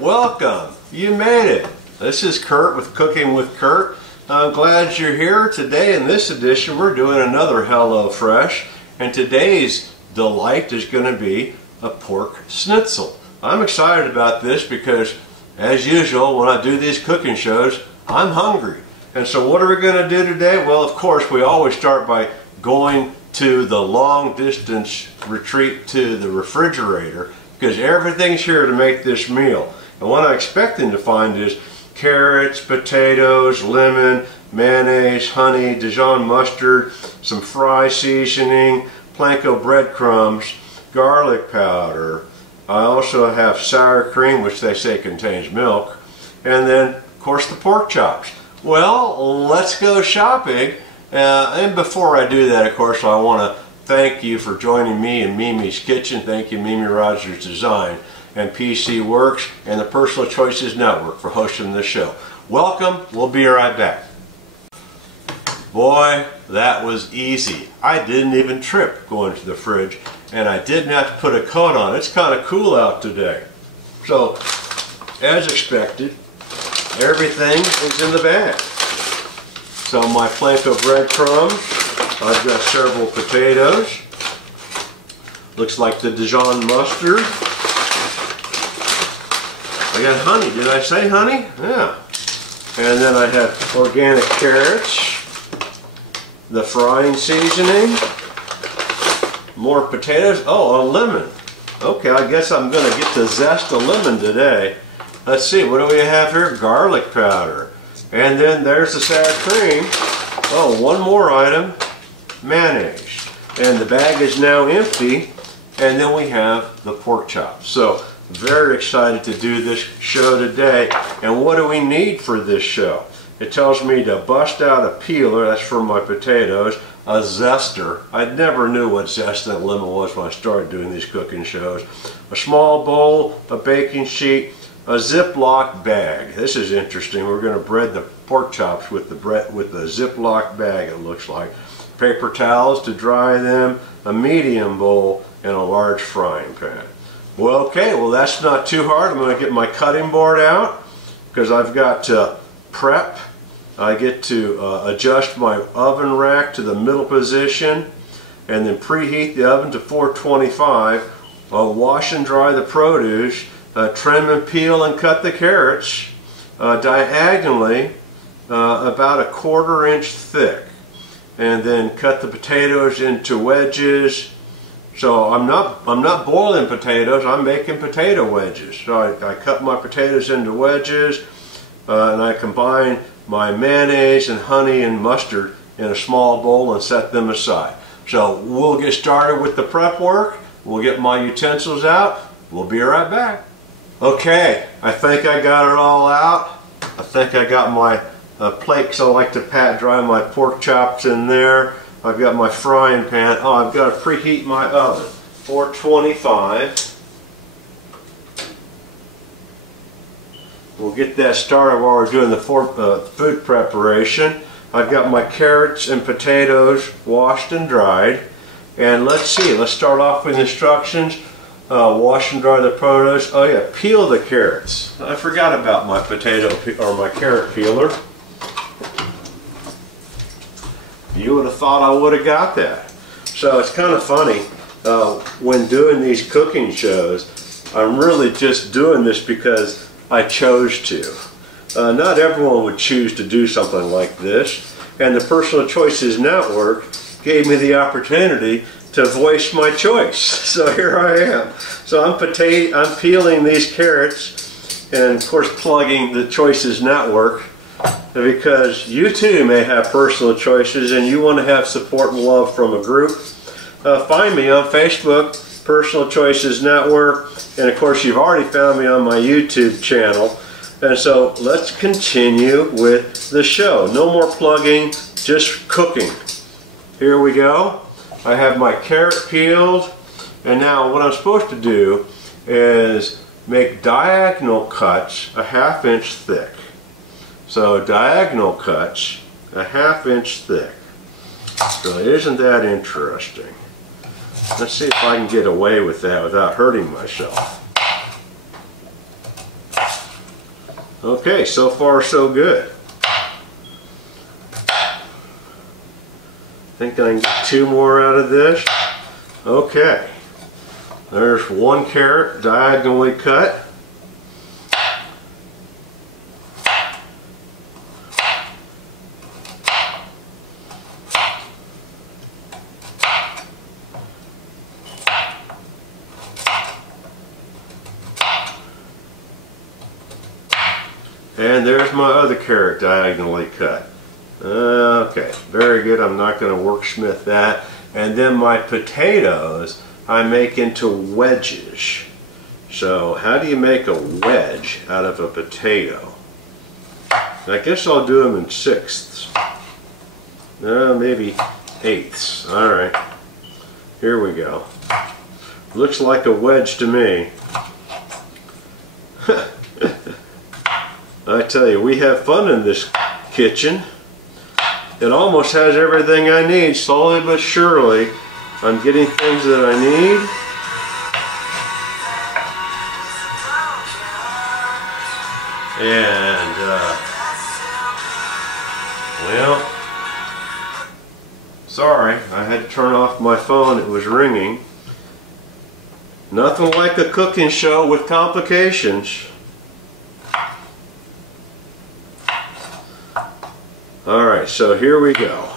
Welcome! You made it! This is Kurt with Cooking with Kurt. I'm glad you're here. Today in this edition we're doing another Hello Fresh, and today's delight is going to be a pork schnitzel. I'm excited about this because, as usual, when I do these cooking shows, I'm hungry. And so what are we going to do today? Well, of course, we always start by going to the long distance retreat to the refrigerator because everything's here to make this meal. And what I'm expecting to find is carrots, potatoes, lemon, mayonnaise, honey, Dijon mustard, some fry seasoning, panko breadcrumbs, garlic powder. I also have sour cream, which they say contains milk, and then, of course, the pork chops. Well, let's go shopping. And before I do that, of course, I want to thank you for joining me in Mimi's Kitchen. Thank you, Mimi Rogers Design, and PCworks, and the Personal Choices Network for hosting this show. Welcome. We'll be right back. Boy, that was easy. I didn't even trip going to the fridge, and I didn't have to put a coat on. It's kind of cool out today. So, as expected, everything is in the bag. So my panko breadcrumbs, I've got several potatoes. Looks like the Dijon mustard. I got honey. Did I say honey? Yeah. And then I have organic carrots, the frying seasoning, more potatoes. Oh, a lemon. Okay, I guess I'm going to get to zest a lemon today. Let's see, what do we have here? Garlic powder. And then there's the sour cream. Oh, one more item, mayonnaise. And the bag is now empty. And then we have the pork chops. So, very excited to do this show today. And what do we need for this show? It tells me to bust out a peeler, that's for my potatoes, a zester. I never knew what zesting lemon was when I started doing these cooking shows. A small bowl, a baking sheet, a Ziploc bag. This is interesting. We're going to bread the pork chops with the Ziploc bag, it looks like. Paper towels to dry them, a medium bowl, and a large frying pan. Well, okay, well that's not too hard. I'm going to get my cutting board out because I've got to prep. I get to adjust my oven rack to the middle position and then preheat the oven to 425. I'll wash and dry the produce, trim and peel and cut the carrots diagonally about a 1/4 inch thick, and then cut the potatoes into wedges. So I'm not boiling potatoes, I'm making potato wedges. So I cut my potatoes into wedges, and I combine my mayonnaise and honey and mustard in a small bowl and set them aside. So we'll get started with the prep work. We'll get my utensils out. We'll be right back. Okay, I think I got it all out. I think I got my plate because I like to pat dry my pork chops in there. I've got my frying pan. Oh, I've got to preheat my oven. 425. We'll get that started while we're doing the food preparation. I've got my carrots and potatoes washed and dried. And let's see, let's start off with instructions. Wash and dry the produce. Oh yeah, peel the carrots. I forgot about my my carrot peeler. You would have thought I would have got that. So it's kind of funny when doing these cooking shows. I'm really just doing this because I chose to. Not everyone would choose to do something like this, and the Personal Choices Network gave me the opportunity to voice my choice. So here I am. So I'm peeling these carrots and of course plugging the Choices Network because you too may have personal choices and you want to have support and love from a group. Find me on Facebook, Personal Choices Network, and of course you've already found me on my YouTube channel. And so let's continue with the show. No more plugging, just cooking. Here we go. I have my carrot peeled, and now what I'm supposed to do is make diagonal cuts a 1/2 inch thick. So diagonal cuts a 1/2 inch thick. So isn't that interesting? Let's see if I can get away with that without hurting myself. Okay, so far so good. Think I can get 2 more out of this. Okay, there's 1 carrot diagonally cut. And there's my other carrot diagonally cut. Okay, very good. I'm not going to wordsmith that. And then my potatoes I make into wedges. So how do you make a wedge out of a potato? I guess I'll do them in 1/6. Maybe 1/8. Alright, here we go. Looks like a wedge to me. I tell you, we have fun in this kitchen. It almost has everything I need, slowly but surely. I'm getting things that I need. And, well, sorry, I had to turn off my phone, it was ringing. Nothing like a cooking show with complications. Alright, so here we go.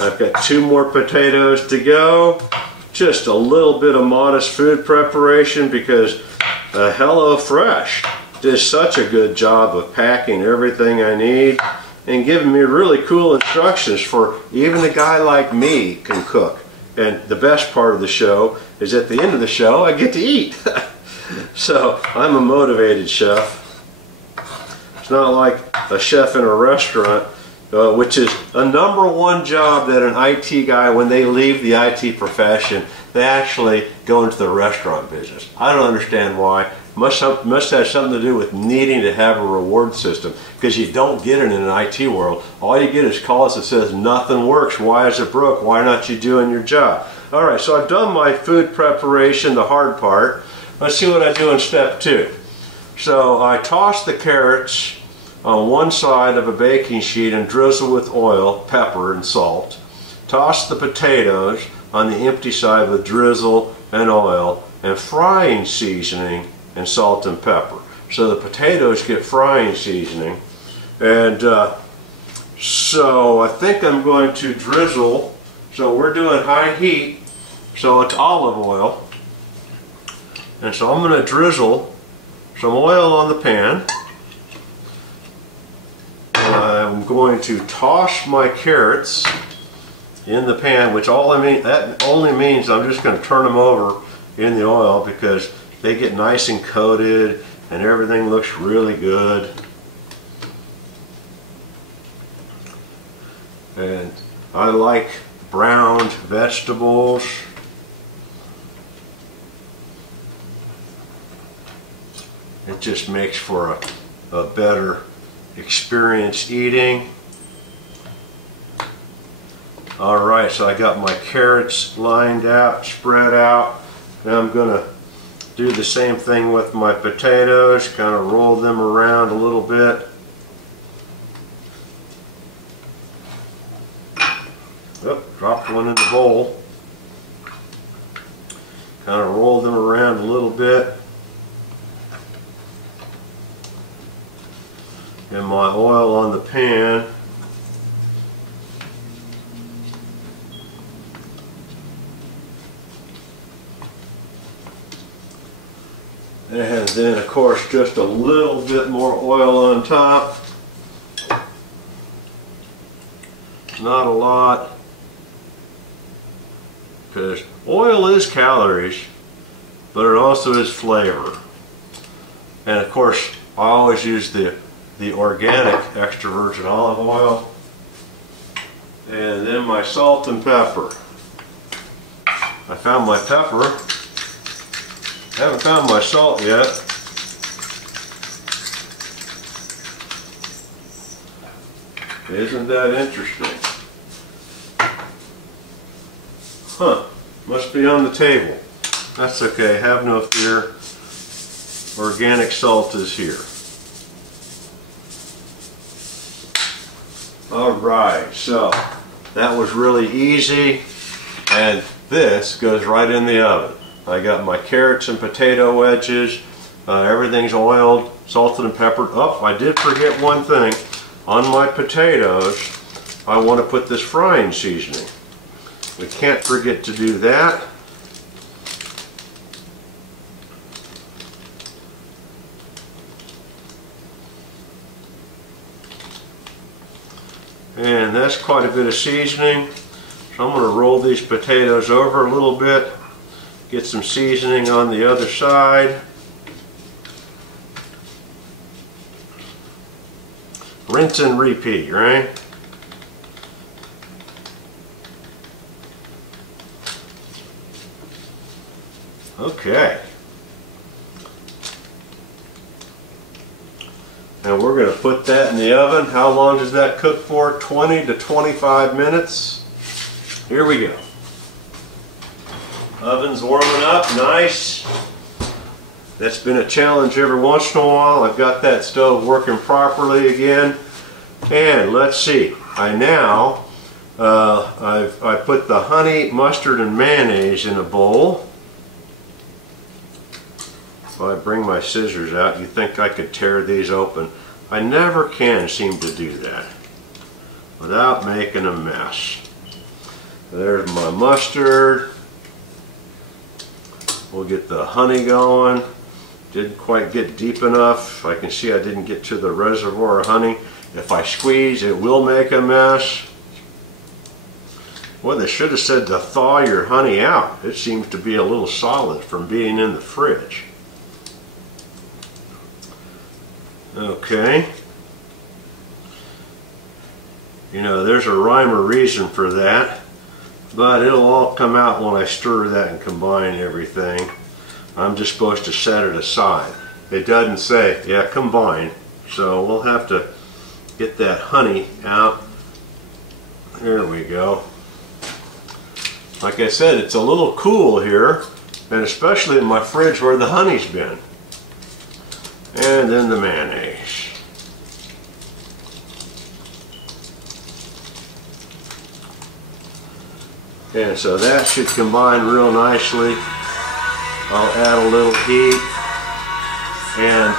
I've got 2 more potatoes to go. Just a little bit of modest food preparation because HelloFresh did such a good job of packing everything I need and giving me really cool instructions for even a guy like me can cook. And the best part of the show is at the end of the show I get to eat. So I'm a motivated chef. It's not like a chef in a restaurant, which is a #1 job that an IT guy, when they leave the IT profession, they actually go into the restaurant business. I don't understand why. Must have something to do with needing to have a reward system, because you don't get it in an IT world. All you get is calls that says nothing works. Why is it broke? Why not you doing your job? Alright, so I've done my food preparation, the hard part. Let's see what I do in step 2. So I toss the carrots on one side of a baking sheet and drizzle with oil, pepper, and salt. Toss the potatoes on the empty side with drizzle and oil and frying seasoning and salt and pepper. So the potatoes get frying seasoning. And so I think I'm going to drizzle. So we're doing high heat, so it's olive oil. And so I'm going to drizzle some oil on the pan. I'm going to toss my carrots in the pan, which that only means I'm just going to turn them over in the oil because they get nice and coated and everything looks really good. And I like browned vegetables. It just makes for a better experience eating. Alright, so I got my carrots lined out, spread out. Now I'm going to do the same thing with my potatoes, kind of roll them around a little bit. Oh, dropped one in the bowl. Kind of roll them around a little bit. And my oil on the pan. And then of course just a little bit more oil on top. Not a lot, because oil is calories, but it also is flavor. And of course I always use the organic extra virgin olive oil. And then my salt and pepper. I found my pepper. Haven't found my salt yet. Isn't that interesting? Huh. Must be on the table. That's okay. Have no fear. Organic salt is here. Alright, so that was really easy, and this goes right in the oven. I got my carrots and potato wedges, everything's oiled, salted and peppered. Oh, I did forget one thing. On my potatoes, I want to put this frying seasoning. We can't forget to do that. And that's quite a bit of seasoning. So I'm going to roll these potatoes over a little bit, get some seasoning on the other side. Rinse and repeat, right? Okay. And we're going to put that in the oven. How long does that cook for? 20 to 25 minutes. Here we go. Oven's warming up, nice. That's been a challenge every once in a while. I've got that stove working properly again. And let's see. I put the honey, mustard, and mayonnaise in a bowl. If I bring my scissors out, you think I could tear these open. I never can seem to do that without making a mess. There's my mustard. We'll get the honey going. Didn't quite get deep enough. I can see I didn't get to the reservoir of honey. If I squeeze, it will make a mess. Well, they should have said to thaw your honey out. It seems to be a little solid from being in the fridge. Okay. You know, there's a rhyme or reason for that, but it'll all come out when I stir that and combine everything. I'm just supposed to set it aside. It doesn't say, yeah, combine. So we'll have to get that honey out. There we go. Like I said, it's a little cool here, and especially in my fridge where the honey's been. And then the mayonnaise. And so that should combine real nicely. I'll add a little heat, and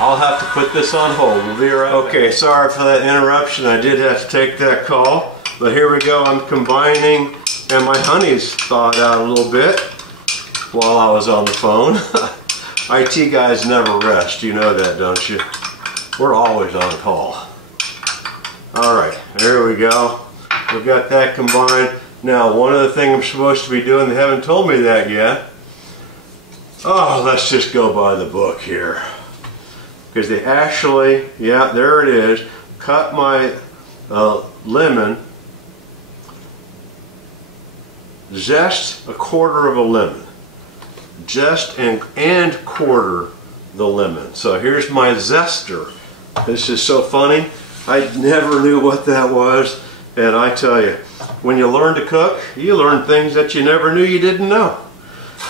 I'll have to put this on hold. We'll be right back. Okay, sorry for that interruption. I did have to take that call, but here we go. I'm combining, and my honey's thawed out a little bit while I was on the phone. IT guys never rest, you know that, don't you? We're always on call. Alright, there we go. We've got that combined. Now, one other thing I'm supposed to be doing, they haven't told me that yet. Oh, let's just go by the book here. Because they actually, yeah, there it is, cut my lemon, zest a quarter of a lemon. Zest and quarter the lemon. So here's my zester. This is so funny. I never knew what that was, and I tell you, when you learn to cook, you learn things that you never knew you didn't know.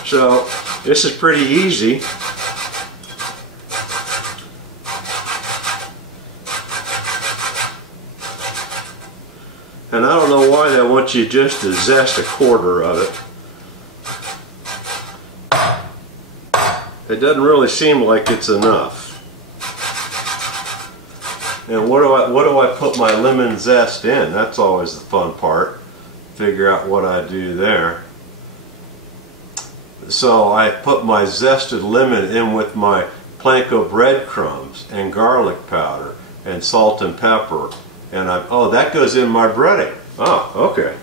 So this is pretty easy. And I don't know why they want you just to zest a quarter of it. It doesn't really seem like it's enough. And what do I put my lemon zest in? That's always the fun part. Figure out what I do there. So I put my zested lemon in with my panko breadcrumbs and garlic powder and salt and pepper. And oh, that goes in my breading. Oh, okay.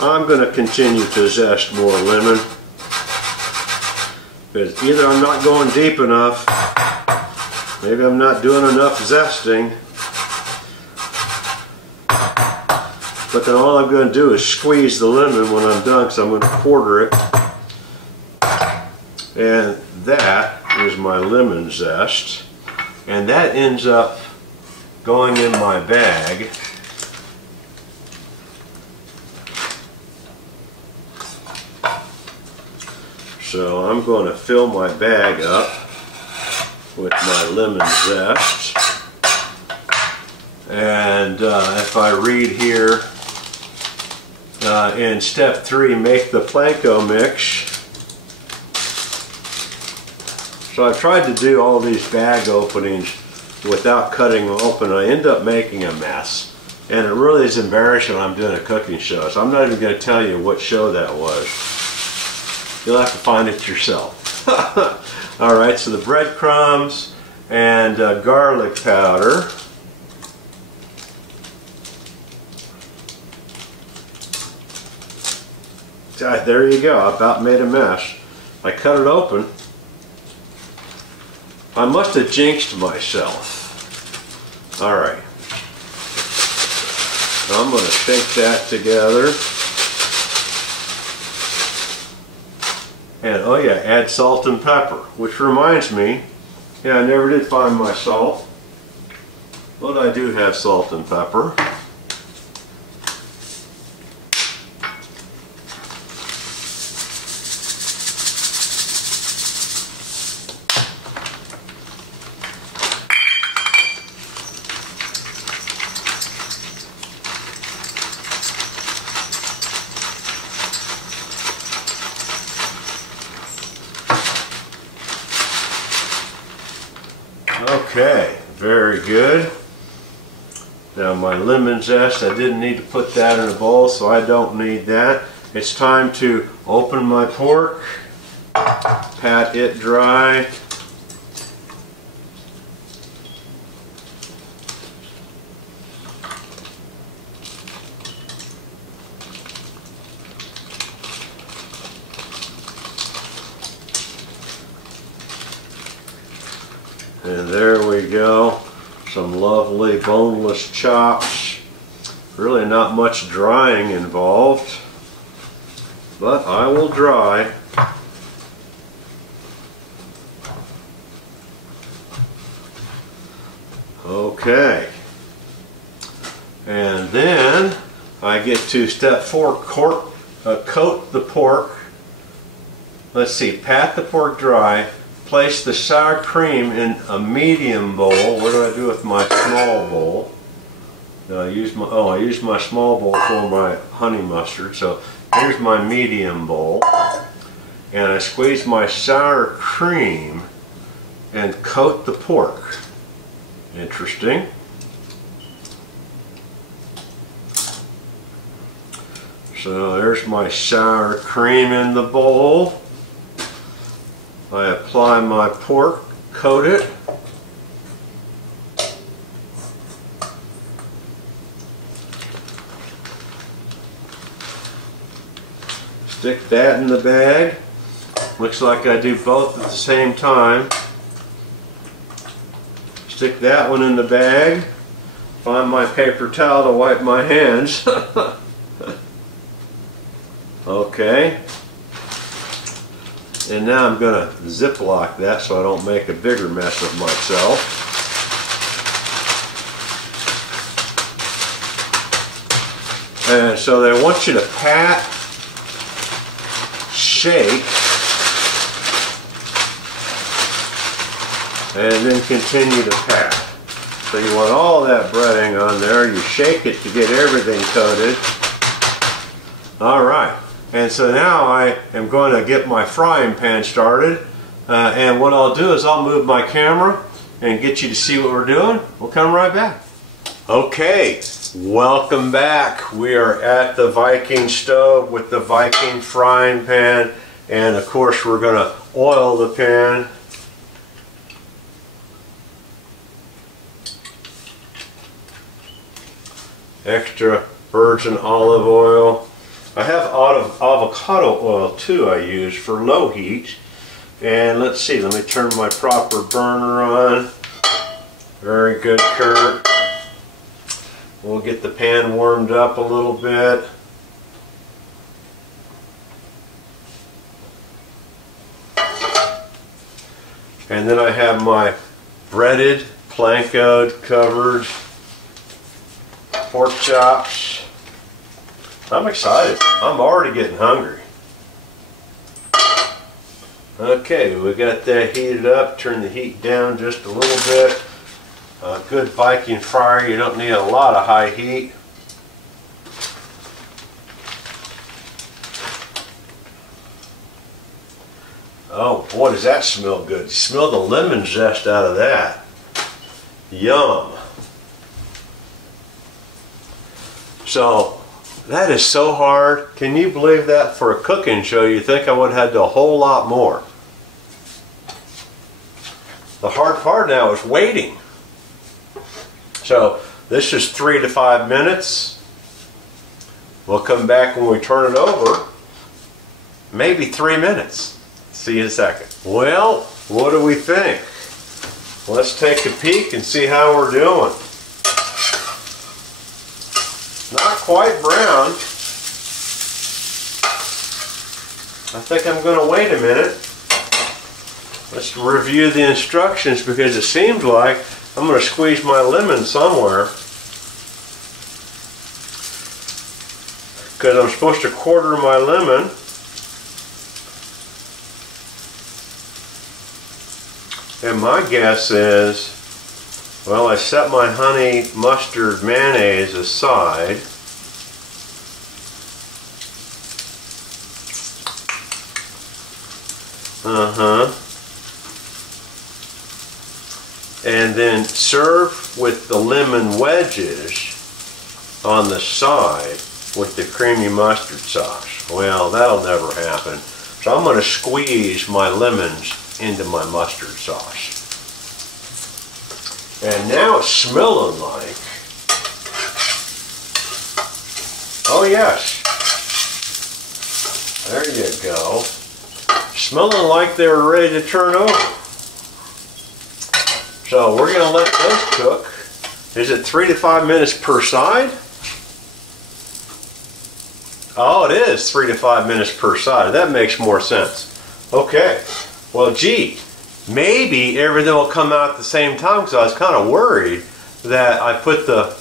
I'm going to continue to zest more lemon. Because either I'm not going deep enough, maybe I'm not doing enough zesting, but then all I'm going to do is squeeze the lemon when I'm done, because I'm going to quarter it. And that is my lemon zest, and that ends up going in my bag. So I'm going to fill my bag up with my lemon zest. And if I read here, in step 3, make the panko mix. So I've tried to do all these bag openings without cutting them open. I end up making a mess. And it really is embarrassing when I'm doing a cooking show. So I'm not even going to tell you what show that was. You'll have to find it yourself. Alright, so the breadcrumbs and garlic powder. There you go. I about made a mess. I cut it open. I must have jinxed myself. Alright. I'm going to shake that together. And oh yeah, add salt and pepper. Which reminds me, yeah, I never did find my salt. But I do have salt and pepper. Okay, very good. Now my lemon zest, I didn't need to put that in a bowl, so I don't need that. It's time to open my pork, pat it dry. And there we go, some lovely boneless chops. Really not much drying involved, but I will dry. Okay, and then I get to step 4, coat the pork. Let's see, pat the pork dry. Place the sour cream in a medium bowl. What do I do with my small bowl? I use my small bowl for my honey mustard. So here's my medium bowl. And I squeeze my sour cream and coat the pork. Interesting. So there's my sour cream in the bowl. I apply my pork, coat it, stick that in the bag. Looks like I do both at the same time. Stick that one in the bag, find my paper towel to wipe my hands. Okay. And now I'm going to ziplock that so I don't make a bigger mess of myself. And so they want you to pat, shake, and then continue to pat. So you want all that breading on there. You shake it to get everything coated. Alright. And so now I am going to get my frying pan started, and what I'll do is I'll move my camera and get you to see what we're doing. We'll come right back. Okay, welcome back. We are at the Viking stove with the Viking frying pan, and of course we're going to oil the pan. Extra virgin olive oil. I have avocado oil too I use for low heat. And let's see, let me turn my proper burner on. Very good, Kurt. We'll get the pan warmed up a little bit. And then I have my breaded, plankoed, covered pork chops. I'm excited. I'm already getting hungry. Okay, we got that heated up. Turn the heat down just a little bit. A good Viking fryer, you don't need a lot of high heat. Oh boy, does that smell good. Smell the lemon zest out of that. Yum. So, that is so hard. Can you believe that for a cooking show? You think I would have had to do a whole lot more. The hard part now is waiting. So, this is 3 to 5 minutes. We'll come back when we turn it over. Maybe 3 minutes. See you in a second. Well, what do we think? Let's take a peek and see how we're doing. Not quite brown. I think I'm going to wait a minute. Let's review the instructions because it seems like I'm going to squeeze my lemon somewhere. Because I'm supposed to quarter my lemon. And my guess is, well, I set my honey mustard mayonnaise aside. And then serve with the lemon wedges on the side with the creamy mustard sauce. Well, that'll never happen. So I'm going to squeeze my lemons into my mustard sauce. And now it's smelling like, oh yes, there you go. Smelling like they were ready to turn over. So we're going to let those cook. Is it 3 to 5 minutes per side? Oh, it is 3 to 5 minutes per side. That makes more sense. Okay. Well, gee, maybe everything will come out at the same time because I was kind of worried that I put the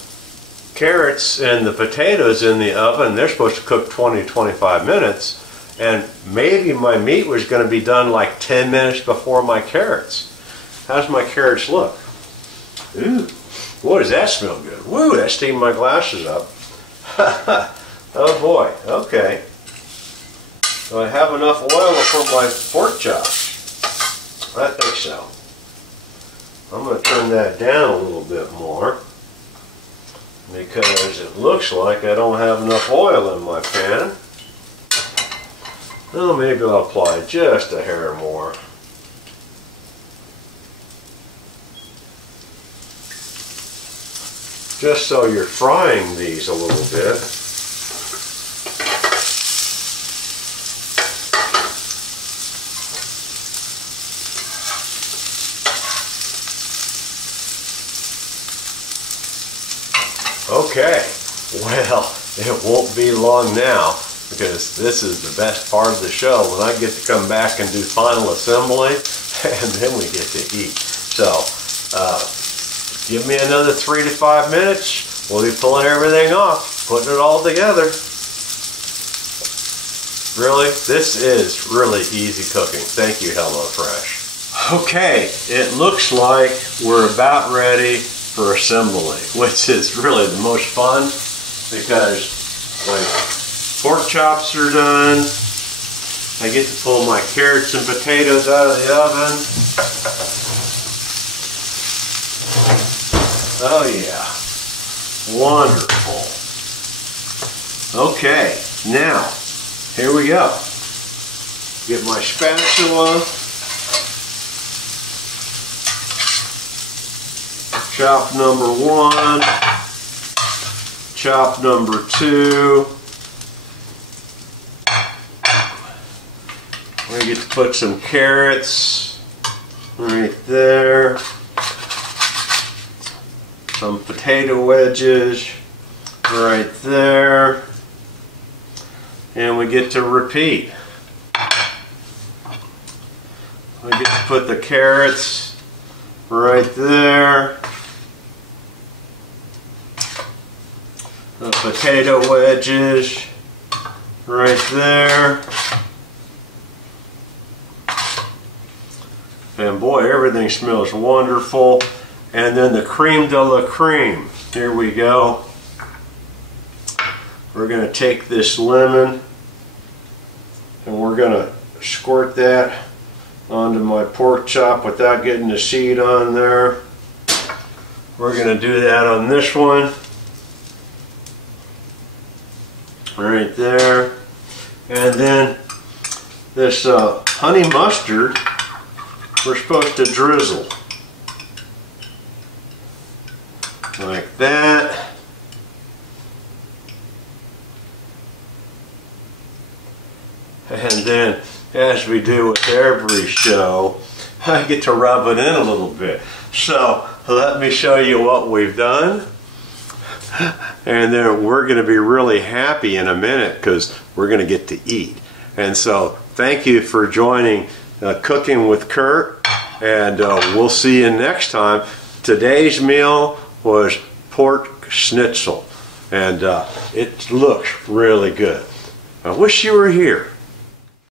carrots and the potatoes in the oven. They're supposed to cook 20 to 25 minutes. And maybe my meat was going to be done like 10 minutes before my carrots. How's my carrots look? Ooh, boy, does that smell good. Woo, that steamed my glasses up. Oh boy, okay. Do I have enough oil for my pork chops? I think so. I'm going to turn that down a little bit more because it looks like I don't have enough oil in my pan. Well, maybe I'll apply just a hair more. Just so you're frying these a little bit. Okay, well, it won't be long now because this is the best part of the show when I get to come back and do final assembly and then we get to eat. So, give me another 3 to 5 minutes. We'll be pulling everything off, putting it all together. Really, this is really easy cooking. Thank you, HelloFresh. Okay, it looks like we're about ready for assembly, which is really the most fun because my pork chops are done. I get to pull my carrots and potatoes out of the oven. Oh yeah, wonderful. Okay, now here we go. Get my spatula. Chop number 1, chop number 2. We get to put some carrots right there, some potato wedges right there, and we get to repeat. We get to put the carrots right there. The potato wedges right there. And boy, everything smells wonderful. And then the creme de la creme. Here we go. We're going to take this lemon and we're going to squirt that onto my pork chop without getting the seed on there. We're going to do that on this one. Right there. And then this honey mustard, we're supposed to drizzle. Like that. And then, as we do with every show, I get to rub it in a little bit. So, let me show you what we've done. And then we're going to be really happy in a minute because we're going to get to eat. And so, thank you for joining Cooking with Kurt. And we'll see you next time. Today's meal was pork schnitzel. And it looks really good. I wish you were here.